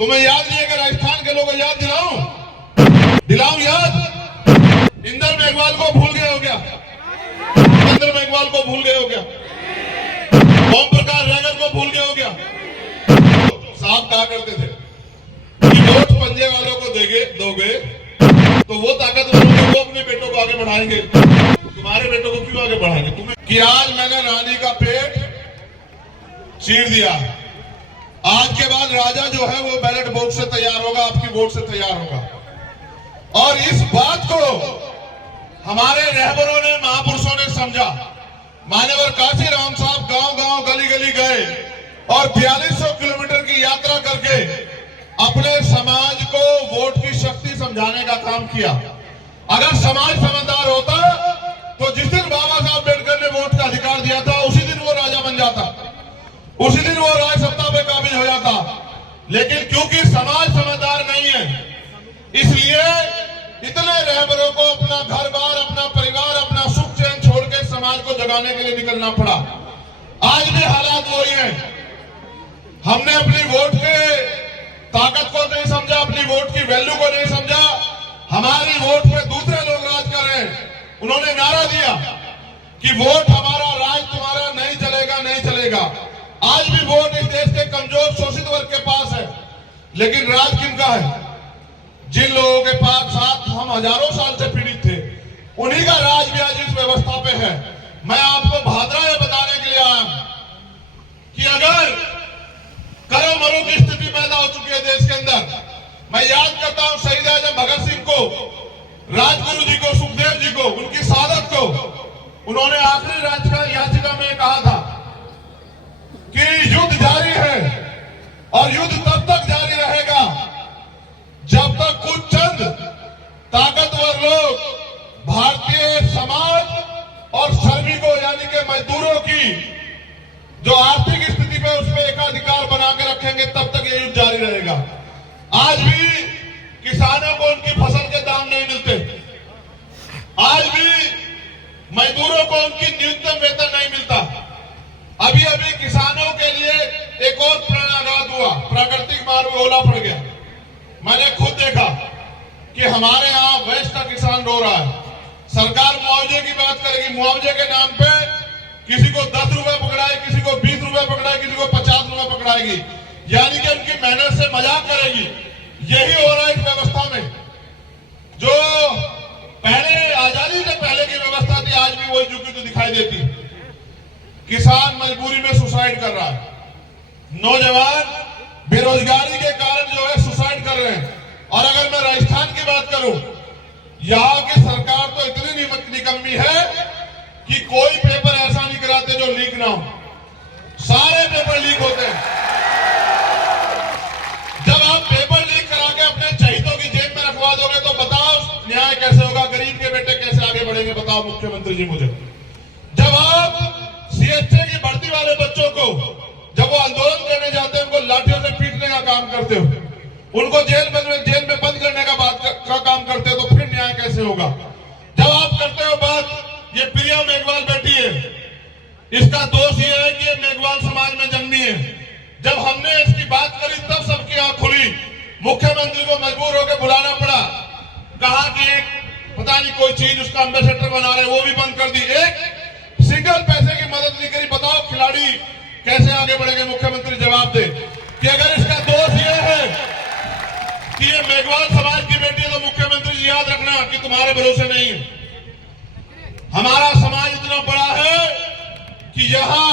तुम्हें याद नहीं है कि राजस्थान के लोगों को याद दिलाऊं याद? इंदर मेघवाल को भूल गए हो क्या? इंदर मेघवाल को भूल गए हो क्या? ओम प्रकाश रैगर को भूल गए हो क्या? साहब कहा करते थे कि वोट पंजे वालों को दोगे तो वो ताकतवर को अपने बेटों को आगे बढ़ाएंगे, तुम्हारे बेटों को क्यों आगे बढ़ाएंगे? तुम्हें कि आज मैंने रानी का पेट चीर दिया, आज के बाद राजा जो है वो बैलेट बॉक्स से तैयार होगा, आपकी वोट से तैयार होगा। और इस बात को हमारे रहबरों ने, महापुरुषों ने समझा। मान्यवर काशीराम साहब गांव गांव गली गली गए और 4200 किलोमीटर की यात्रा करके अपने समाज को वोट की शक्ति समझाने का काम किया। अगर समाज समझदार होता तो जिस दिन बाबा साहब अम्बेडकर ने वोट का अधिकार दिया था उसी दिन वो राजा बन जाता, उसी दिन वो राज सत्ता पे काबिज हो जाता। लेकिन क्योंकि समाज समझदार नहीं है, इसलिए इतने रहबरों को अपना घर बार, अपना परिवार, अपना सुख चैन छोड़ के समाज को जगाने के लिए निकलना पड़ा। आज भी हालात वही हैं। हमने अपनी वोट के ताकत को नहीं समझा, अपनी वोट की वैल्यू को नहीं समझा। हमारी वोट पे दूसरे लोग राज कर रहे हैं। उन्होंने नारा दिया कि वोट हमारा, राज तुम्हारा, नहीं चलेगा, नहीं चलेगा। आज भी वोट इस देश के कमजोर शोषित वर्ग के पास है, लेकिन राज किनका है? जिन लोगों के पास साथ हम हजारों साल से पीड़ित थे, उन्हीं का राज भी आज इस व्यवस्था पे है। मैं आपको भादरा ये बताने के लिए आया कि अगर करो मरो की स्थिति पैदा हो चुकी है देश के अंदर। मैं याद करता हूं शहीद आजम भगत सिंह को, राजगुरु जी को, सुखदेव जी को, उनकी शहादत को। उन्होंने आखिरी याचिका में कहा था कि युद्ध जारी है और युद्ध तब तक जारी रहेगा जब तक कुछ चंद ताकतवर लोग भारतीय समाज और श्रमिकों यानी कि मजदूरों की जो आर्थिक स्थिति पे उस पर एकाधिकार बना के रखेंगे, तब तक ये युद्ध जारी रहेगा। आज भी किसानों को उनकी फसल के दाम नहीं मिलते, आज भी मजदूरों को उनकी न्यूनतम वेतन नहीं मिलता। अभी अभी किसानों के लिए एक और प्राणाघात हुआ, प्राकृतिक मार्ग ओला पड़ गया। मैंने खुद देखा कि हमारे यहाँ वेस्ट का किसान रो रहा है। सरकार मुआवजे की बात करेगी, मुआवजे के नाम पे किसी को 10 रुपए पकड़ाए, किसी को 20 रुपए पकड़ाए, किसी को 50 रुपए पकड़ाएगी, यानी कि उनकी मेहनत से मजाक करेगी। यही हो रहा है इस व्यवस्था में। जो पहले आजादी से पहले की व्यवस्था थी, आज भी वही झुकी तो दिखाई देती। किसान मजबूरी में सुसाइड कर रहा है, नौजवान बेरोजगारी के कारण जो है सुसाइड कर रहे हैं। और अगर मैं राजस्थान की बात करूं, यहाँ की सरकार तो इतनी निकम्मी है कि कोई पेपर ऐसा नहीं कराते जो लीक ना हो। सारे पेपर लीक होते हैं। जब आप पेपर लीक करा के अपने चहितों की जेब में रखवा दोगे तो बताओ न्याय कैसे होगा, गरीब के बेटे कैसे आगे बढ़ेंगे? बताओ मुख्यमंत्री जी मुझे। जब आप सीएचए की भर्ती वाले बच्चों को, जब वो आंदोलन करने जाते हैं, उनको लाठियों से पीटने का काम करते हो, उनको जेल में बंद करने का काम करते हो, तो फिर न्याय कैसे होगा? जब आप करते हो बात, ये प्रिया मेघवाल बैठी है, इसका दोष ये है कि ये मेघवाल समाज में जन्मी है। जब हमने इसकी बात करी तब सबकी आंख खुली। मुख्यमंत्री को मजबूर होकर बुलाना पड़ा, कहा कि एक पता नहीं कोई चीज उसका एम्बेसडर बना रहे, वो भी बंद कर दी। एक सिंगल पैसे की मदद नहीं करी। बताओ खिलाड़ी कैसे आगे बढ़ेंगे? मुख्यमंत्री जवाब दे कि अगर इसका दोष ये है कि ये मेघवाल समाज की बेटी है, तो मुख्यमंत्री जी याद रखना कि तुम्हारे भरोसे नहीं है। हमारा समाज इतना बड़ा है कि यहाँ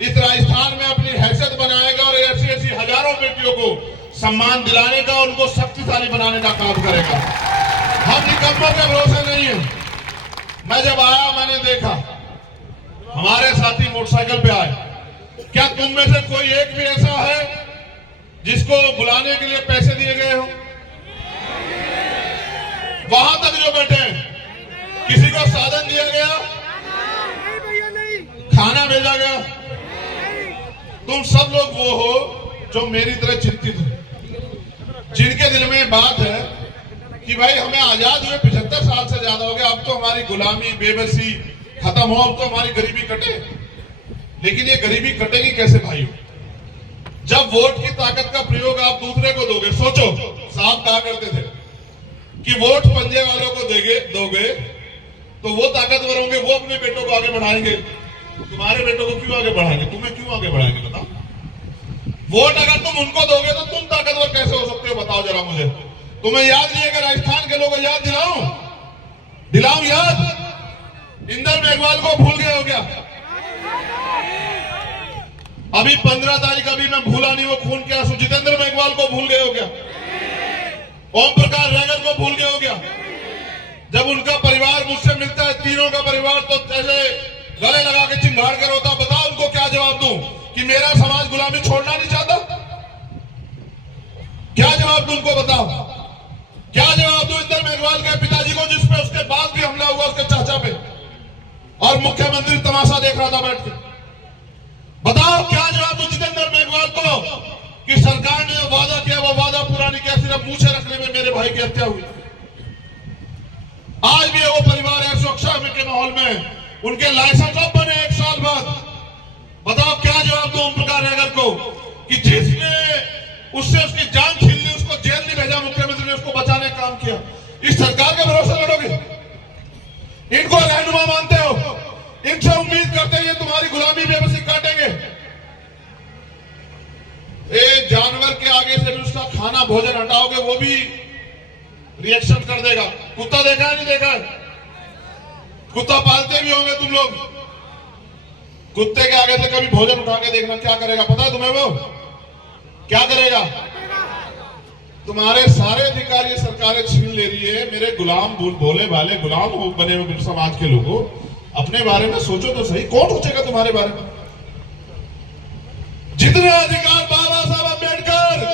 इस राजस्थान में अपनी हैसियत बनाएगा और ऐसी ऐसी हजारों बेटियों को सम्मान दिलाने का, उनको शक्तिशाली बनाने का काम करेगा। हम निकम्मों के भरोसे नहीं है। मैं जब आया, मैंने देखा हमारे साथी मोटरसाइकिल पे आए। क्या तुम में से कोई एक भी ऐसा है जिसको बुलाने के लिए पैसे दिए गए हो? वहां तक जो बैठे हैं, किसी को साधन दिया गया, खाना भेजा गया? तुम सब लोग वो हो जो मेरी तरह चिंतित हो, जिनके दिल में बात है कि भाई हमें आजाद हुए 75 साल से ज्यादा हो गया, अब तो हमारी गुलामी, बेबसी खत्म हो, अब तो हमारी गरीबी कटे। लेकिन ये गरीबी कटेगी कैसे भाइयों? जब वोट की ताकत का प्रयोग आप दूसरे को सोचो, साहब कहा करते थे कि वोट पंजे वालों को दोगे तो वो ताकतवर होंगे, वो अपने बेटों को आगे बढ़ाएंगे, तुम्हारे बेटों को क्यों आगे बढ़ाएंगे, तुम्हें क्यों आगे बढ़ाएंगे? बताओ। वोट अगर तुम उनको दोगे तो तुम ताकतवर कैसे हो सकते हो? बताओ जरा मुझे। तुम्हें याद नहीं है कि राजस्थान के लोगों याद दिलाऊं याद? इंदर मेघवाल को भूल गए हो क्या? अभी 15 तारीख, अभी मैं भूला नहीं वो खून के आंसू, जितेंद्र मेघवाल को भूल गए हो क्या? ओम प्रकाश रैगर को भूल गए हो क्या? जब उनका परिवार मुझसे मिलता है, तीनों का परिवार, तो जैसे गले लगा के चिंगाड़ कर होता। बताओ उनको क्या जवाब दूं कि मेरा समाज गुलामी छोड़ना नहीं चाहता? क्या जवाब दूं उनको? बताओ क्या जवाब दूं इंदर मेघवाल के पिताजी को, जिसपे उसके बाद भी हमला हुआ उसके चाचा पे, और मुख्यमंत्री तमाशा देख रहा था बैठ के? बताओ क्या जवाब दूं जितेंद्र मेघवाल को कि सरकार ने जो वादा किया वो वादा पूरा नहीं किया, सिर्फ मुंह रखने में मेरे भाई की हत्या हुई। आज भी वो परिवार है सुरक्षा के माहौल में, उनके लाइसेंस अब बने 1 साल बाद। बताओ क्या जवाब दो ओम प्रकाश रैगर को कि जिसने उससे उसकी जान छीन ली, उसको जेल नहीं भेजा, मुख्यमंत्री ने उसको बचाने का काम किया। इस सरकार के भरोसे लड़ोगे? इनको रहनुमा मानते हो? इनसे उम्मीद करते हैं ये तुम्हारी गुलामी बेबसी काटेंगे? एक जानवर के आगे से भी उसका खाना भोजन हटाओगे वो भी रिएक्शन कर देगा। कुत्ता देखा है नहीं देखा है? कुत्ता पालते भी होंगे तुम लोग। कुत्ते के आगे से कभी भोजन उठा के देखना, क्या करेगा पता है तुम्हें? वो क्या करेगा? तुम्हारे सारे अधिकार ये सरकारें छीन ले रही है। मेरे गुलाम भोले भाले गुलाम बने हुए समाज के लोगों, अपने बारे में सोचो तो सही। कौन सोचेगा तुम्हारे बारे में? जितने अधिकार बाबा साहब अम्बेडकर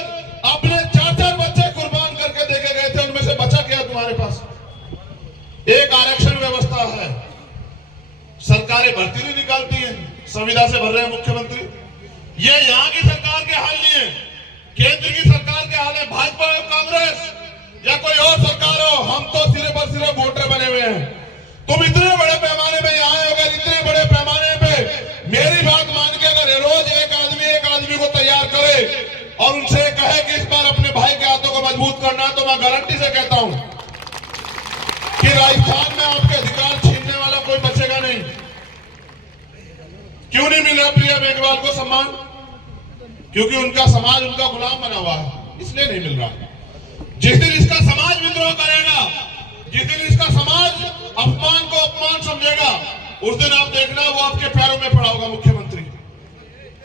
अपने 4-4 बच्चे कुर्बान करके देके गए थे, उनमें से बचा क्या तुम्हारे पास? एक आरक्षण व्यवस्था है, सरकारें भर्ती नहीं निकालती हैं, संविदा से भर रहे हैं मुख्यमंत्री। ये यहाँ की सरकार के हाल नहीं है, केंद्र की सरकार के हाल है। भाजपा और कांग्रेस या कोई और सरकार हो, हम तो सिर्फ और सिर्फ वोटर बने हुए हैं। तुम इतने बड़े पैमाने पे यहाँ आए, अगर इतने बड़े पैमाने पे मेरी बात मान के अगर रोज एक आदमी को तैयार करे और उनसे कहे कि इस बार अपने भाई के हाथों को मजबूत करना, तो मैं गारंटी से कहता हूं कि राजस्थान में आपके अधिकार छीनने वाला कोई बचेगा नहीं। क्यों नहीं मिल रहा प्रिया मेघवाल को सम्मान? क्योंकि उनका समाज उनका गुलाम बना हुआ है, इसलिए नहीं मिल रहा। जिस दिन इसका समाज विद्रोह करेगा, जिस दिन इसका समाज अपमान को अपमान समझेगा, उस दिन आप देखना वो आपके पैरों में पड़ा होगा मुख्यमंत्री।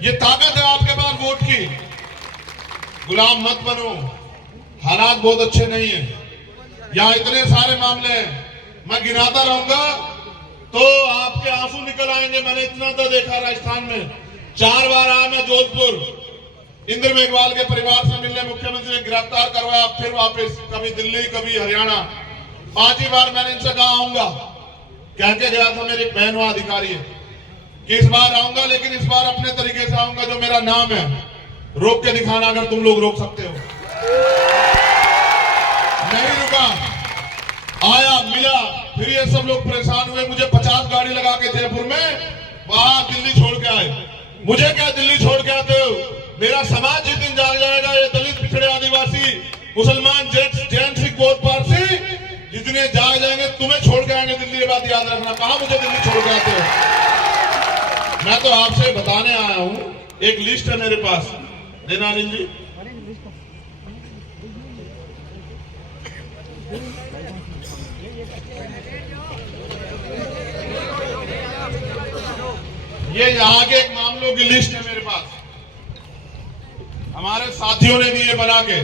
ये ताकत है आपके पास वोट की। गुलाम मत बनो, हालात बहुत अच्छे नहीं है। यहाँ इतने सारे मामले हैं, मैं गिनाता रहूंगा तो आपके आंसू निकल आएंगे। मैंने इतना तो देखा राजस्थान में। 4 बार आया मैं जोधपुर, इंदर मेघवाल के परिवार से मिलने, मुख्यमंत्री ने गिरफ्तार करवाया, फिर वापस, कभी दिल्ली कभी हरियाणा। 5ही बार मैंने इनसे कहा आऊंगा, कह के गया था मेरी बहन वहां अधिकारी है कि इस बार आऊंगा, लेकिन इस बार अपने तरीके से आऊंगा, जो मेरा नाम है रोक के दिखाना, अगर तुम लोग रोक सकते हो। नहीं रुका, आया मिला, फिर ये सब लोग परेशान हुए। मुझे 50 गाड़ी लगा के जयपुर में वहां दिल्ली छोड़ के आए। मुझे क्या दिल्ली छोड़ के आते हो? मेरा समाज जिस दिन जाग जाएगा, ये दलित पिछड़े आदिवासी मुसलमान जैन सिख बौद्ध पारसी जितने जाग जाएंगे, तुम्हें छोड़ के आएंगे दिल्ली। ये बात याद रखना। कहां मुझे दिल्ली छोड़ के आते हो? मैं तो आपसे बताने आया हूं, एक लिस्ट है मेरे पास, देना जी। ये यहाँ के एक मामलों की लिस्ट है मेरे पास, हमारे साथियों ने दी है बना के।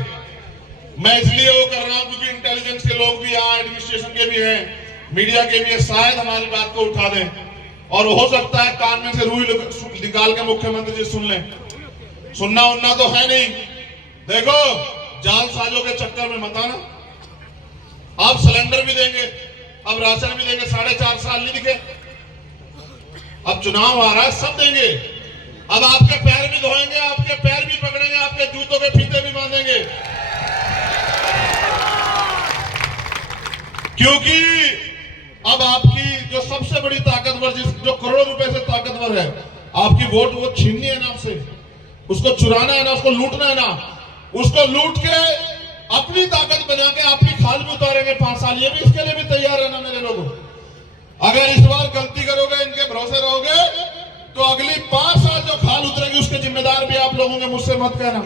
मैं इसलिए वो कर रहा हूं क्योंकि इंटेलिजेंस के लोग भी यहाँ, एडमिनिस्ट्रेशन के भी हैं, मीडिया के भी हैं, शायद हमारी बात को उठा दें, और हो सकता है कान में से रूई निकाल के मुख्यमंत्री जी सुन लें। सुनना उनना तो है नहीं। देखो, जाल साजों के चक्कर में मत आना। अब सिलेंडर भी देंगे, अब राशन भी देंगे, 4.5 साल नहीं दिखे। अब चुनाव आ रहा है, सब देंगे। अब आपके पैर भी धोएंगे, आपके पैर भी पकड़ेंगे, आपके जूतों के फीते भी बांधेंगे, क्योंकि अब आपकी जो सबसे बड़ी ताकतवर, जो करोड़ों रुपए से ताकतवर है, आपकी वोट वो छीननी है ना आपसे, उसको चुराना है ना, उसको लूटना है ना। उसको लूट के अपनी ताकत बना के अपनी खाल में उतारेंगे 5 साल। ये भी इसके लिए भी तैयार है ना मेरे लोगों। अगर इस बार गलती करोगे, इनके भरोसे रहोगे, तो अगली 5 साल जो खाल उतरेगी उसके जिम्मेदार भी आप लोगों ने, मुझसे मत कहना।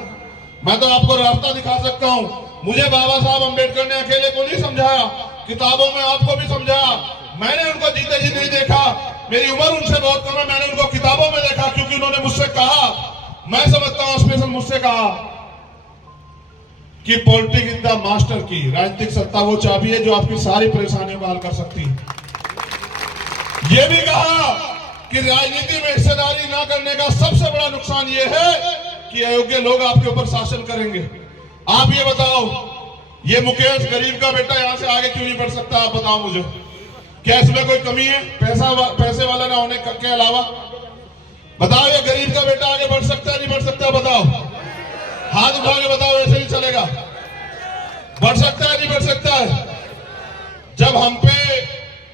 मैं तो आपको रास्ता दिखा सकता हूं। मुझे बाबा साहब अंबेडकर ने अकेले को नहीं समझाया, किताबों में आपको भी समझाया। मैंने उनको जीते जी नहीं देखा, मेरी उम्र उनसे बहुत कम है। मैंने उनको किताबों में देखा, क्योंकि उन्होंने मुझसे कहा, मैं समझता हूं स्पेशल मुझसे कहा कि पॉलिटिक्स इज द मास्टर की, राजनीतिक सत्ता वो चाबी है जो आपकी सारी परेशानियों का हल कर सकती है। यह भी कहा कि राजनीति में हिस्सेदारी ना करने का सबसे बड़ा नुकसान यह है कि अयोग्य लोग आपके ऊपर शासन करेंगे। आप ये बताओ, ये मुकेश गरीब का बेटा यहां से आगे क्यों नहीं बढ़ सकता? आप बताओ मुझे, क्या इसमें कोई कमी है पैसे वाला ना होने के अलावा? बताओ, ये गरीब का बेटा आगे बढ़ सकता है नहीं बढ़ सकता? बताओ, हाथ उठा के बताओ, ऐसे ही चलेगा? बढ़ सकता है नहीं बढ़ सकता है? जब हम पे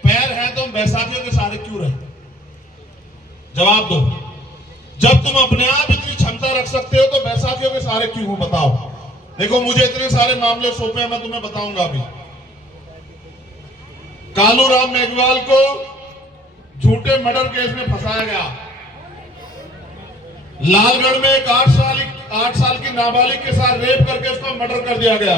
पैर है तो हम बैसाखियों के सहारे क्यों रहे? जवाब दो। जब तुम अपने आप इतनी क्षमता रख सकते हो तो बैसाखियों के सहारे क्यों हो? बताओ। देखो, मुझे इतने सारे मामले सौंपे हैं, मैं तुम्हें बताऊंगा अभी। कालूराम मेघवाल को झूठे मर्डर केस में फंसाया गया। लालगढ़ में एक 8 साल की नाबालिग के साथ रेप करके उसका मर्डर कर दिया गया।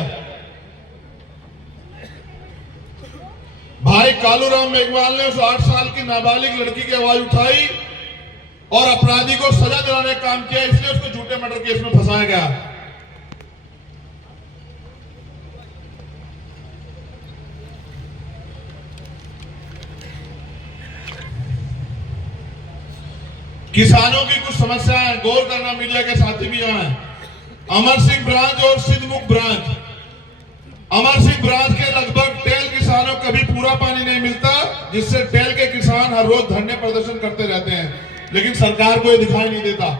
भाई कालूराम मेघवाल ने उस 8 साल की नाबालिग लड़की की आवाज उठाई और अपराधी को सजा दिलाने का काम किया, इसलिए उसको झूठे मर्डर केस में फंसाया गया। किसानों की कुछ समस्याएं गौर करना, मीडिया के साथी भी यहां हैं। अमर सिंह ब्रांच और सिद्धमुख ब्रांच, अमर सिंह ब्रांच के लगभग टेल किसानों कभी पूरा पानी नहीं मिलता, जिससे टेल के किसान हर रोज धरने प्रदर्शन करते रहते हैं, लेकिन सरकार को यह दिखाई नहीं देता।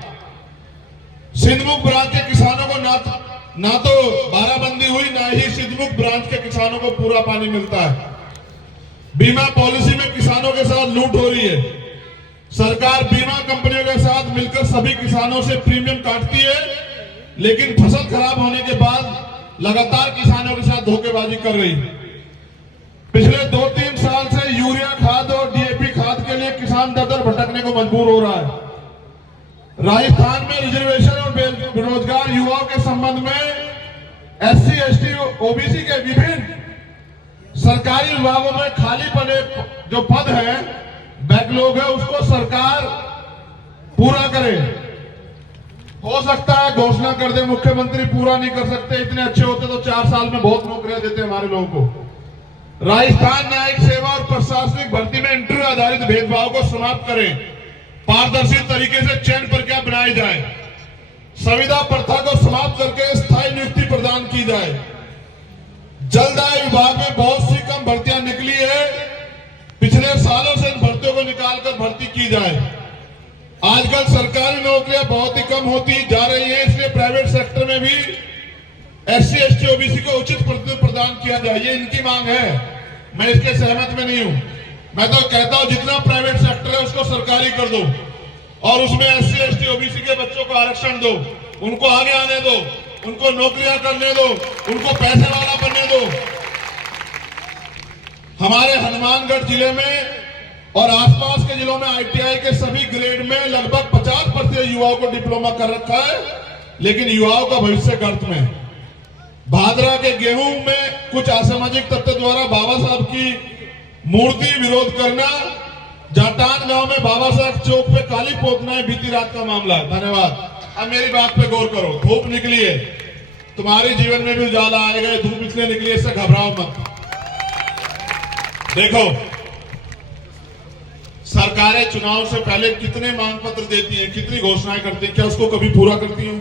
सिद्धमुख ब्रांच के किसानों को ना तो बाराबंदी हुई, ना ही सिद्धमुख ब्रांच के किसानों को पूरा पानी मिलता है। बीमा पॉलिसी में किसानों के साथ लूट हो रही है। सरकार बीमा कंपनियों के साथ मिलकर सभी किसानों से प्रीमियम काटती है, लेकिन फसल खराब होने के बाद लगातार किसानों के साथ धोखेबाजी कर रही। पिछले 2-3 साल से यूरिया खाद और डीएपी खाद के लिए किसान दर भटकने को मजबूर हो रहा है। राजस्थान में रिजर्वेशन और बेरोजगार युवाओं के संबंध में SC, ST, OBC के विभिन्न सरकारी विभागों में खाली पड़े जो पद है, बैकलॉग है, उसको सरकार पूरा करे। हो सकता है घोषणा कर दे मुख्यमंत्री, पूरा नहीं कर सकते। इतने अच्छे होते तो 4 साल में बहुत नौकरियां देते हमारे लोगों को। राजस्थान न्यायिक सेवा और प्रशासनिक भर्ती में इंटरव्यू आधारित भेदभाव को समाप्त करें। पारदर्शी तरीके से चयन प्रक्रिया बनाई जाए। संविदा प्रथा को समाप्त करके स्थायी नियुक्ति प्रदान की जाए। जलदाय विभाग में बहुत सी कम भर्तियां निकली है, पिछले सालों से इन भर्तियों को निकालकर भर्ती की जाए। आजकल सरकारी नौकरियां बहुत ही कम होती जा रही है, इसलिए प्राइवेट सेक्टर में भी SC, ST, OBC को उचित प्रतिनिधित्व प्रदान किया जाए। ये इनकी मांग है, मैं इसके सहमत में नहीं हूं। मैं तो कहता हूं जितना प्राइवेट सेक्टर है उसको सरकारी कर दो और उसमें SC, ST, OBC के बच्चों को आरक्षण दो, उनको आगे आने दो, उनको नौकरियां करने दो, उनको पैसे वाला बनने दो। हमारे हनुमानगढ़ जिले में और आसपास के जिलों में ITI के सभी ग्रेड में लगभग 50% युवाओं को डिप्लोमा कर रखा है, लेकिन युवाओं का भविष्य गर्त में। भादरा के गेहूं में कुछ असामाजिक तत्व द्वारा बाबा साहब की मूर्ति विरोध करना, जाटान गांव में बाबा साहब चौक पे काली पोतना है, बीती रात का मामला है। धन्यवाद। अब मेरी बात पे गौर करो। धूप निकली है, तुम्हारे जीवन में भी उजाला आएगा। धूप इसलिए निकली है, इससे घबराओ मत। देखो, सरकारें चुनाव से पहले कितने मांग पत्र देती हैं, कितनी घोषणाएं करती हैं, क्या उसको कभी पूरा करती हैं?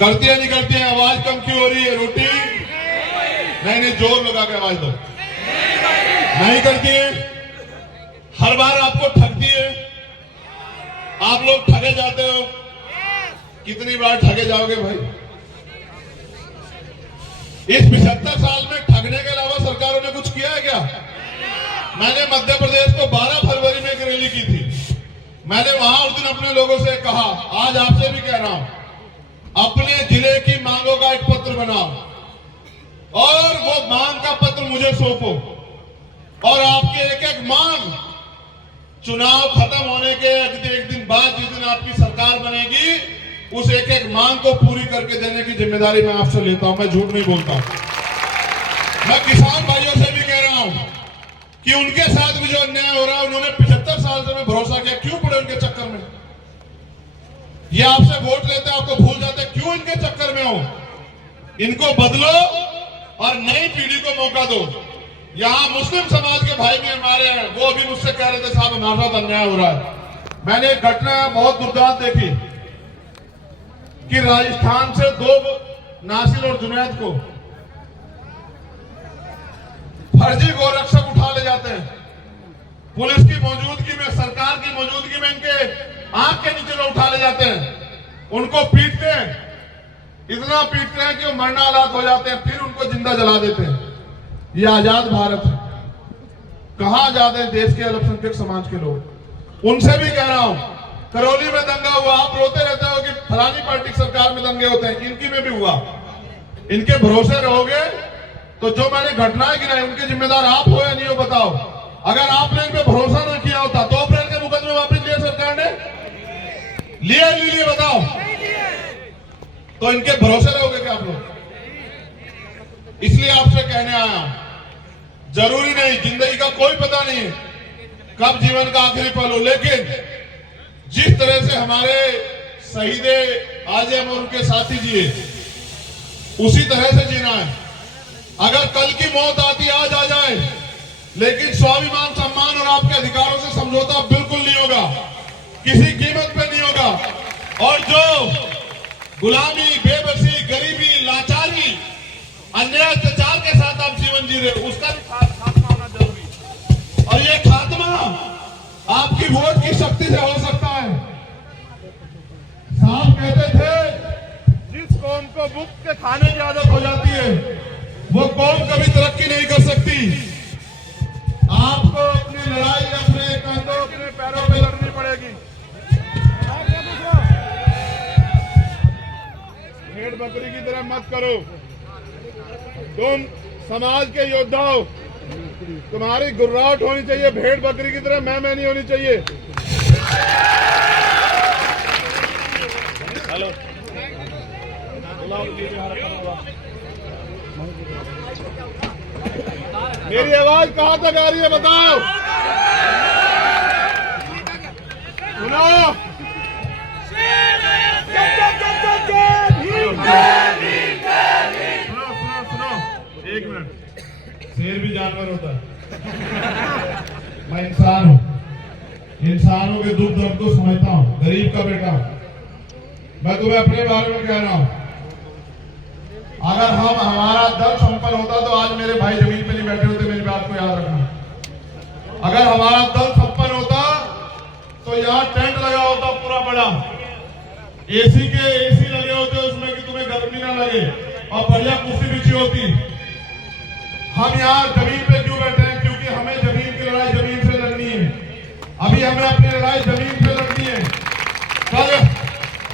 करती है नहीं करती है? आवाज कम क्यों हो रही है? रोटी नहीं, जोर लगा के आवाज दो। नहीं करती है, हर बार आपको ठगती है। आप लोग ठगे जाते हो। कितनी बार ठगे जाओगे भाई? इस 75 साल में ठगने के अलावा सरकारों ने कुछ किया है क्या? मैंने मध्य प्रदेश को 12 फरवरी में एक रैली की थी। मैंने वहां उस दिन अपने लोगों से कहा, आज आपसे भी कह रहा हूं, अपने जिले की मांगों का एक पत्र बनाओ और वो मांग का पत्र मुझे सौंपो और आपके एक एक मांग चुनाव खत्म होने के एक दिन बाद जिस दिन आपकी सरकार बनेगी उस एक एक मांग को पूरी करके देने की जिम्मेदारी मैं आपसे लेता हूं। मैं झूठ नहीं बोलता। मैं किसान भाइयों से भी कह रहा हूं कि उनके साथ भी जो अन्याय हो रहा है, उन्होंने 75 साल से मैं भरोसा किया, क्यों पड़े उनके चक्कर में? ये आपसे वोट लेते आपको भूल जाते, क्यों इनके चक्कर में हो? इनको बदलो और नई पीढ़ी को मौका दो। यहां मुस्लिम समाज के भाई भी हमारे हैं, वो अभी मुझसे कह रहे थे साहब हमारे साथ अन्याय हो रहा है। मैंने एक घटना बहुत दुर्दांत देखी कि राजस्थान से 2 नासिर और जुनैद को फर्जी गोरक्षक उठा ले जाते हैं। पुलिस की मौजूदगी में, सरकार की मौजूदगी में इनके आंख के नीचे उठा ले जाते हैं, उनको पीटते हैं, इतना पीटते हैं कि वो मरना हालात हो जाते हैं, फिर उनको जिंदा जला देते हैं। ये आजाद भारत है। कहां आजाद है देश के अल्पसंख्यक समाज के लोग? उनसे भी कह रहा हूं, करौली में दंगा हुआ, आप रोते रहते हो कि फलानी पार्टी की सरकार में दंगे होते हैं, इनकी में भी हुआ। इनके भरोसे रहोगे तो जो मैंने घटनाएं गिनाई उनके जिम्मेदार आप हो या नहीं हो बताओ। अगर आपने इन पे भरोसा न किया होता, 2 अप्रैल के मुकदमे वापस लिए सरकार ने? लिए बताओ। तो इनके भरोसे रहोगे क्या आप लोग? इसलिए आपसे कहने आया हूं, जरूरी नहीं, जिंदगी का कोई पता नहीं कब जीवन का आखिरी पल हो, लेकिन जिस तरह से हमारे शहीदे आजम और उनके साथी जिए उसी तरह से जीना है। अगर कल की मौत आती आज आ जाए, लेकिन स्वाभिमान, सम्मान और आपके अधिकारों से समझौता बिल्कुल नहीं होगा, किसी कीमत पे नहीं होगा। और जो गुलामी, बेबसी, गरीबी, लाचारी, अन्याय, अत्याचार के साथ आप जीवन जी रहे, उसका भी खात्मा होना जरूरी। और ये खात्मा आपकी वोट की शक्ति से हो सकता है। साहब कहते थे जिस कौम को मुफ्त के खाने की आदत हो जाती है वो कौम कभी तरक्की नहीं कर सकती। आपको अपनी लड़ाई अपने कंधों, अपने पैरों पे लड़नी पड़ेगी। भेड़ बकरी की तरह मत करो। तुम समाज के योद्धा हो, तुम्हारी गुर्राहट होनी चाहिए, भेड़ बकरी की तरह मैं नहीं होनी चाहिए। हेलो, मेरी आवाज कहां तक आ रही है बताओ? सुनो, एक मिनट, शेर भी जानवर होता है, मैं इंसान हूं, इंसानों के दुख दर्द को समझता हूं, गरीब का बेटा। मैं तुम्हें अपने बारे में कह रहा हूं, अगर हमारा दल संपन्न होता तो आज मेरे भाई जमीन पे नहीं बैठे होते, मेरी बात को याद रखना। अगर हमारा दल संपन्न होता तो यहाँ टेंट लगा होता पूरा बड़ा, एसी लगे होते उसमें कि तुम्हें गर्मी ना लगे, और बढ़िया कुर्सी बिछी होती। हम यहाँ जमीन पे क्यों बैठे हैं? क्योंकि हमें जमीन की लड़ाई जमीन से लड़नी है। अभी हमें अपनी लड़ाई जमीन से लड़नी है। कल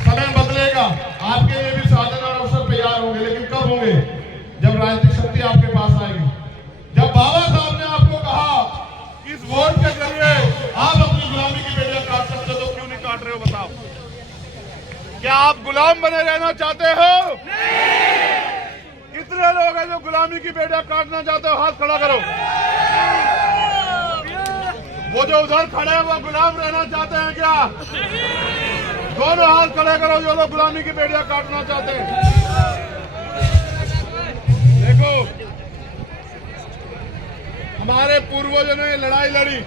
समय बदलेगा, आपके लिए भी साधन और अवसर तैयार होंगे, लेकिन कब होंगे? जब राजनीतिक शक्ति आपके पास आएगी। जब बाबा साहब ने आपको कहा कि इस वोट के जरिए आप अपनी गुलामी की बेड़ियां काट सकते हो, तो क्यों नहीं काट रहे हो बताओ? क्या आप गुलाम बने रहना चाहते हो? कितने लोग हैं जो गुलामी की बेड़ियां काटना चाहते हो? हाथ खड़ा करो। वो जो उधर खड़े हैं वो गुलाम रहना चाहते हैं क्या? दोनों हाथ खड़े करो जो लोग गुलामी की बेड़ियां काटना चाहते हैं। देखो, हमारे पूर्वजों ने लड़ाई लड़ी।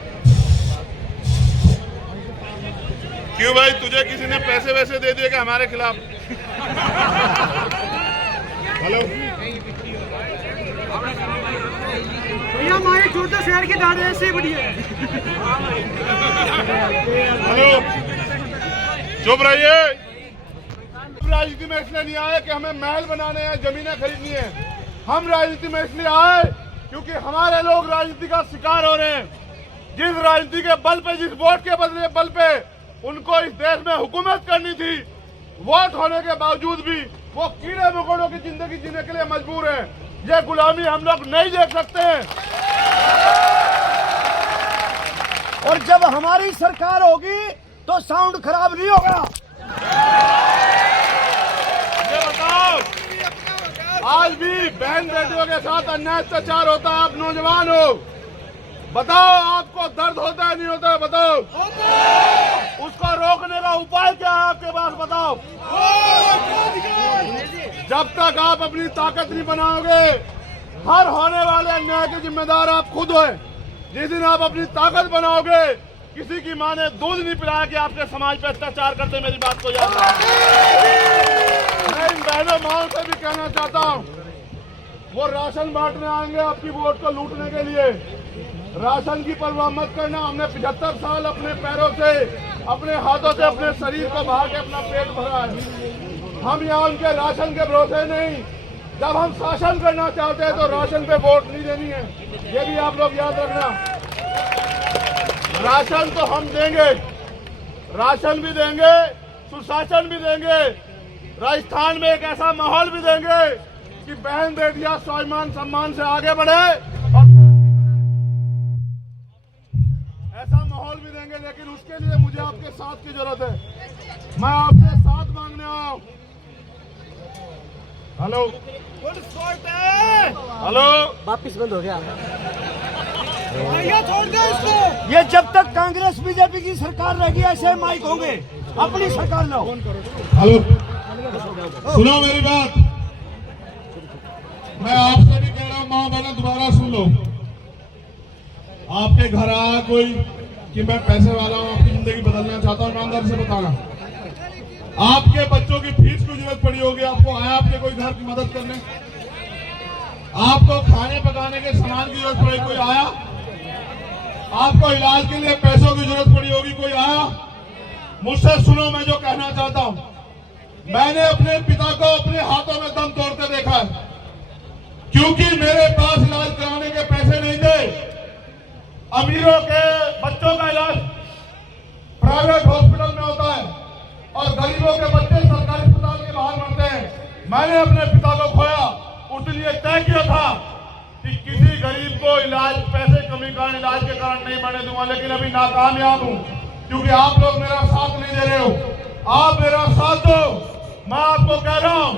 क्यों भाई, तुझे किसी ने पैसे वैसे दे दिए क्या हमारे खिलाफ? हेलो भैया, हमारे छोटे शहर की दाढ़ी ऐसे बढ़िया है। हेलो, चुप रहिए। राजनीति में इसलिए नहीं आए कि हमें महल बनाने हैं, जमीनें खरीदनी है। हम राजनीति में इसलिए आए क्योंकि हमारे लोग राजनीति का शिकार हो रहे हैं। जिस राजनीति के बल पे, जिस वोट के बल पे उनको इस देश में हुकूमत करनी थी, वोट होने के बावजूद भी वो कीड़े मकोड़ों की जिंदगी जीने के लिए मजबूर हैं। ये गुलामी हम लोग नहीं देख सकते हैं। और जब हमारी सरकार होगी तो साउंड खराब नहीं होगा। ये बताओ, आज भी बहन बेटियों के साथ अन्याय अत्याचार होता है। आप नौजवान हो, बताओ आपको दर्द होता है नहीं होता है? बताओ, उसको रोकने का उपाय क्या है आपके पास? बताओ। जब तक आप अपनी ताकत नहीं बनाओगे, हर होने वाले अन्याय के जिम्मेदार आप खुद हो। जिस दिन आप अपनी ताकत बनाओगे, किसी की माँ ने दूध नहीं पिलाया कि आपके समाज पे अत्याचार करते। मेरी बात को याद रखना। मैं इन बहनों माओ से भी कहना चाहता हूँ, वो राशन बांटने आएंगे आपकी वोट को लूटने के लिए। राशन की परवाह मत करना। हमने 75 साल अपने पैरों से, अपने हाथों से, अपने शरीर को बहा के अपना पेट भरा है। हम यहाँ उनके राशन के भरोसे नहीं। जब हम शासन करना चाहते हैं तो राशन पे वोट नहीं देनी है। ये भी आप लोग याद रखना। राशन तो हम देंगे, राशन भी देंगे, सुशासन भी देंगे। राजस्थान में एक ऐसा माहौल भी देंगे कि बहन बेटियां स्वाभिमान सम्मान से आगे बढ़े, और ऐसा माहौल भी देंगे। लेकिन उसके लिए मुझे आपके साथ की जरूरत है। मैं आपसे साथ मांगने आया हूं। हेलो हेलो, वापिस बंद हो गया। छोड़ दो इसको। ये जब तक कांग्रेस बीजेपी की सरकार रहेगी ऐसे माइक होंगे। अपनी सरकार लाओ। हेलो, सुनो मेरी बात। मैं आपसे भी कह रहा हूँ, माँ बहना दोबारा सुन लो। आपके घर आया कोई कि मैं पैसे वाला हूँ, आपकी जिंदगी बदलना चाहता हूँ, ईमानदारी से बताना। आपके बच्चों की फीस की जरूरत पड़ी होगी, आपको आया आपके कोई घर की मदद करने? आपको खाने पकाने के सामान की जरूरत पड़ी, कोई आया? आपको इलाज के लिए पैसों की जरूरत पड़ी होगी, कोई आया? मुझसे सुनो, मैं जो कहना चाहता हूँ। मैंने अपने पिता को अपने हाथों में दम तोड़ते देखा है, क्योंकि मेरे पास इलाज कराने के पैसे नहीं थे। अमीरों के बच्चों का इलाज प्राइवेट हॉस्पिटल में होता है और गरीबों के बच्चे सरकारी अस्पताल के बाहर मरते हैं। मैंने अपने पिता को खोया, उसलिए तय किया था कि किसी गरीब को इलाज, पैसे कमी कारण, इलाज के कारण नहीं मरने दूंगा। लेकिन अभी नाकामयाब हूं, क्योंकि आप लोग मेरा साथ नहीं दे रहे हो। आप मेरा साथ दो। मैं आपको कह रहा हूं,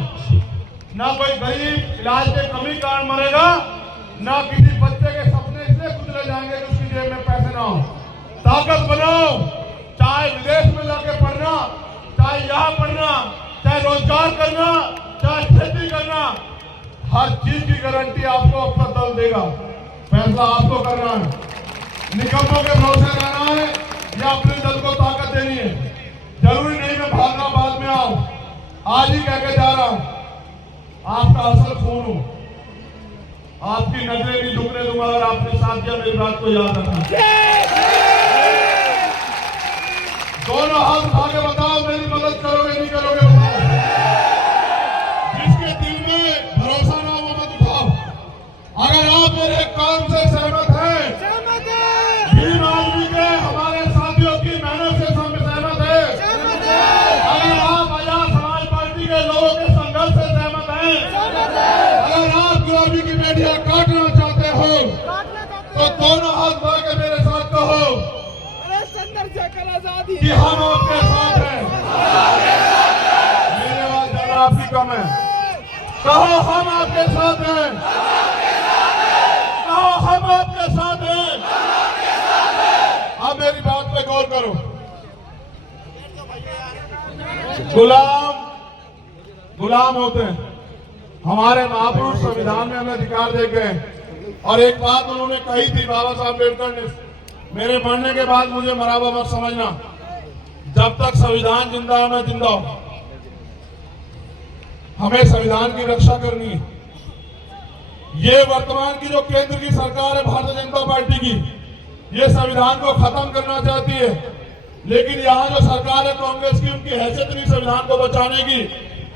ना कोई गरीब इलाज के कमी कारण मरेगा, ना किसी बच्चे के सपने इसलिए कुचले जाएंगे कि उसकी जेब में पैसे ना हो। ताकत बनाओ, चाहे विदेश में जाके पढ़ना, चाहे यहाँ पढ़ना, चाहे रोजगार करना, चाहे खेती करना, हर चीज की गारंटी आपको अपना दल देगा। फैसला आपको करना है। निकम्मों के भरोसे रहना है या अपने दल को ताकत देनी है। जरूरी नहीं मैं भागना बाद में आऊं, आज ही कह के जा रहा हूं, आपका असल खून हूं। आपकी नजरें नहीं झुकने दूंगा। अगर आपने साथ दिया, मेरी बात को याद रखना। दोनों हाथ उठा के बताओ, मेरी मदद करोगे नहीं करोगे? जिसके दिल में भरोसा ना हो वो मत उठाओ। अगर आप मेरे काम से सहमत हैं, भीम आदमी के हमारे साथियों की मेहनत से सहमत है, अगर आप आजाद समाज पार्टी के लोगों के संघर्ष से सहमत हैं, अगर आप गुलामी की बेटियां काटना चाहते हो, तो दोनों हाथ बढ़ा के मेरे साथ कहो कि हम आपके साथ हैं। मेरे आवाज ज्यादा आपकी कम है। कहो हम आपके साथ हैं। कहो हम आपके साथ हैं। अब मेरी बात पे गौर करो। गुलाम होते हैं। हमारे महापुरुष संविधान में हमें अधिकार दे गए। और एक बात उन्होंने कही थी, बाबा साहब अम्बेडकर ने, मेरे मरने के बाद मुझे मराबा मत समझना, जब तक संविधान जिंदा है मैं जिंदा हूं। हमें संविधान की रक्षा करनी है। ये वर्तमान की जो केंद्र की सरकार है भारतीय जनता पार्टी की, ये संविधान को खत्म करना चाहती है। लेकिन यहाँ जो सरकार है कांग्रेस की, उनकी हैसियत नहीं संविधान को बचाने की।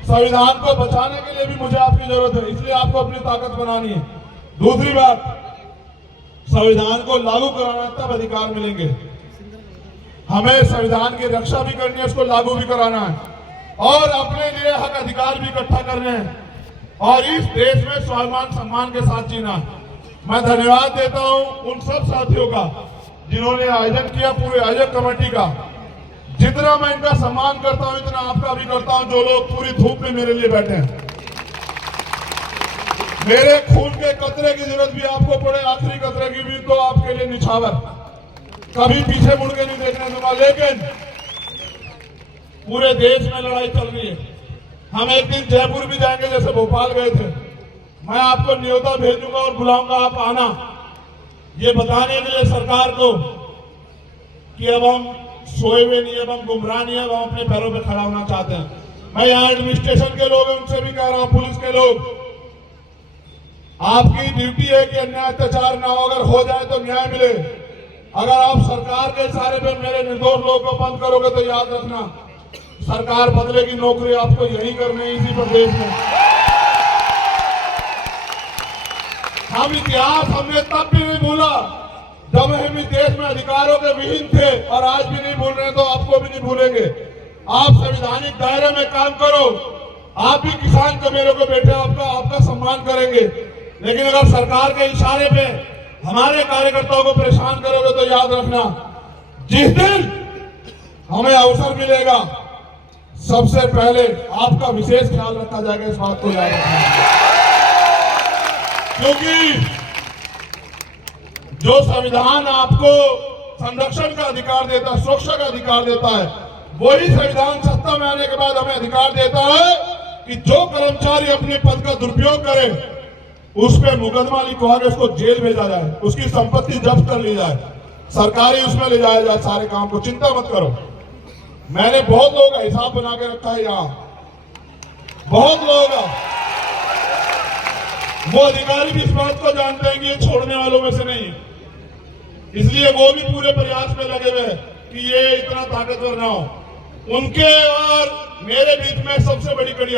संविधान को बचाने के लिए भी मुझे आपकी जरूरत है, इसलिए आपको अपनी ताकत बनानी है। दूसरी बात, संविधान को लागू कराना तब अधिकार मिलेंगे। हमें संविधान की रक्षा भी करनी है, उसको लागू भी कराना है। और अपने लिए हक अधिकार भी इकट्ठा करने हैं और इस देश में स्वाभिमान सम्मान के साथ जीना है। मैं धन्यवाद देता हूं उन सब साथियों का जिन्होंने आयोजन किया, पूरे आयोजक कमेटी का। जितना मैं इनका सम्मान करता हूं इतना आपका भी करता हूं, जो लोग पूरी धूप में मेरे लिए बैठे हैं। मेरे खून के कतरे की जरूरत भी आपको पड़े, आखिरी कतरे की भी, तो आपके लिए निछावर, कभी पीछे मुड़ के नहीं देखने दूंगा। लेकिन पूरे देश में लड़ाई चल रही है। हम एक दिन जयपुर भी जाएंगे, जैसे भोपाल गए थे। मैं आपको न्योता भेजूंगा और बुलाऊंगा, आप आना, ये बताने के लिए सरकार को कि अब हम सोए हुए नहीं, अब हम गुमराह नहीं है, अब हम अपने पैरों पे खड़ा होना चाहते हैं। मैं यहाँ एडमिनिस्ट्रेशन के लोग हैं उनसे भी कह रहा हूं, पुलिस के लोग, आपकी ड्यूटी है कि अन्याय अत्याचार ना हो, अगर हो जाए तो न्याय मिले। अगर आप सरकार के इशारे पे मेरे निर्दोष लोगों को बंद करोगे तो याद रखना, सरकार बदलेगी, नौकरी आपको यही करनी है, इसी प्रदेश में। हम इतिहास हमने तब भी नहीं भूला जब हम इस देश में अधिकारों के विहीन थे, और आज भी नहीं भूल रहे, तो आपको भी नहीं भूलेंगे। आप संवैधानिक दायरे में काम करो, आप भी किसान कमेरों को बैठे आपका सम्मान करेंगे। लेकिन अगर सरकार के इशारे पे हमारे कार्यकर्ताओं को परेशान करोगे तो याद रखना, जिस दिन हमें अवसर मिलेगा सबसे पहले आपका विशेष ख्याल रखा जाएगा, इस बात को याद रखना। क्योंकि जो संविधान आपको संरक्षण का अधिकार देता है, सुरक्षा का अधिकार देता है, वही संविधान सत्ता में आने के बाद हमें अधिकार देता है कि जो कर्मचारी अपने पद का दुरुपयोग करे उस पर मुकदमा लिखवा के उसको जेल भेजा जाए, उसकी संपत्ति जब्त कर ली जाए, सरकारी उसमें ले जाया जाए सारे काम को। चिंता मत करो, मैंने बहुत लोगों का हिसाब बना के रखा है यहाँ, बहुत लोगों का। वो अधिकारी भी इस बात को जानते हैं कि ये छोड़ने वालों में से नहीं, इसलिए वो भी पूरे प्रयास में लगे हुए हैं कि ये इतना ताकतवर ना हो। उनके और मेरे बीच में सबसे बड़ी कड़ी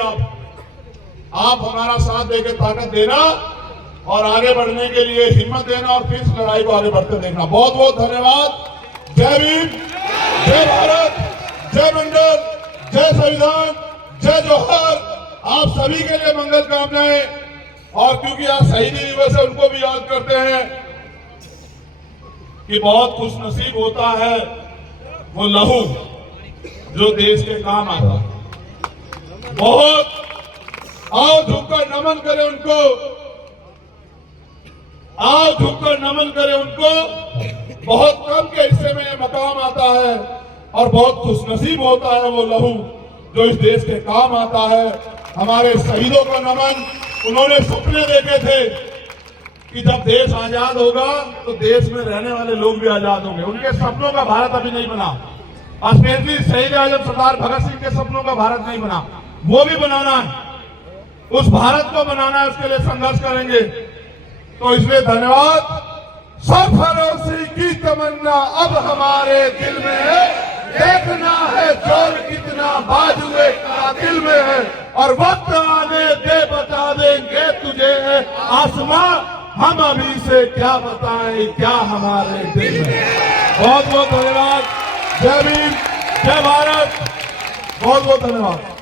आप हमारा साथ देकर ताकत देना और आगे बढ़ने के लिए हिम्मत देना और फिर इस लड़ाई को आगे बढ़ते देखना। बहुत बहुत धन्यवाद। जय भीम, जय भारत, जय मंडल, जय संविधान, जय जोहर। आप सभी के लिए मंगल कामनाएं। और क्योंकि आज शहीदी दिवस है, उनको भी याद करते हैं कि बहुत खुशनसीब होता है वो लहू जो देश के काम आता है। बहुत आओ झुककर नमन करें उनको, आओ झुककर नमन करें उनको। बहुत कम के हिस्से में ये मकाम आता है और बहुत खुशनसीब होता है वो लहू जो इस देश के काम आता है। हमारे शहीदों का नमन। उन्होंने सपने देखे थे कि जब देश आजाद होगा तो देश में रहने वाले लोग भी आजाद होंगे। उनके सपनों का भारत अभी नहीं बना, स्पेशली शहीद आजम सरदार भगत सिंह के सपनों का भारत नहीं बना, वो भी बनाना है। उस भारत को बनाना है, उसके लिए संघर्ष करेंगे। तो इसलिए धन्यवाद। सरफरोशी की तमन्ना अब हमारे दिल में है, देखना है जोर कितना बाजुए कातिल में है, और वक्त आने दे बता देंगे तुझे आसमां, हम अभी से क्या बताएं क्या हमारे दिल में। बहुत बहुत धन्यवाद। जय भीम, जय भारत, बहुत बहुत धन्यवाद।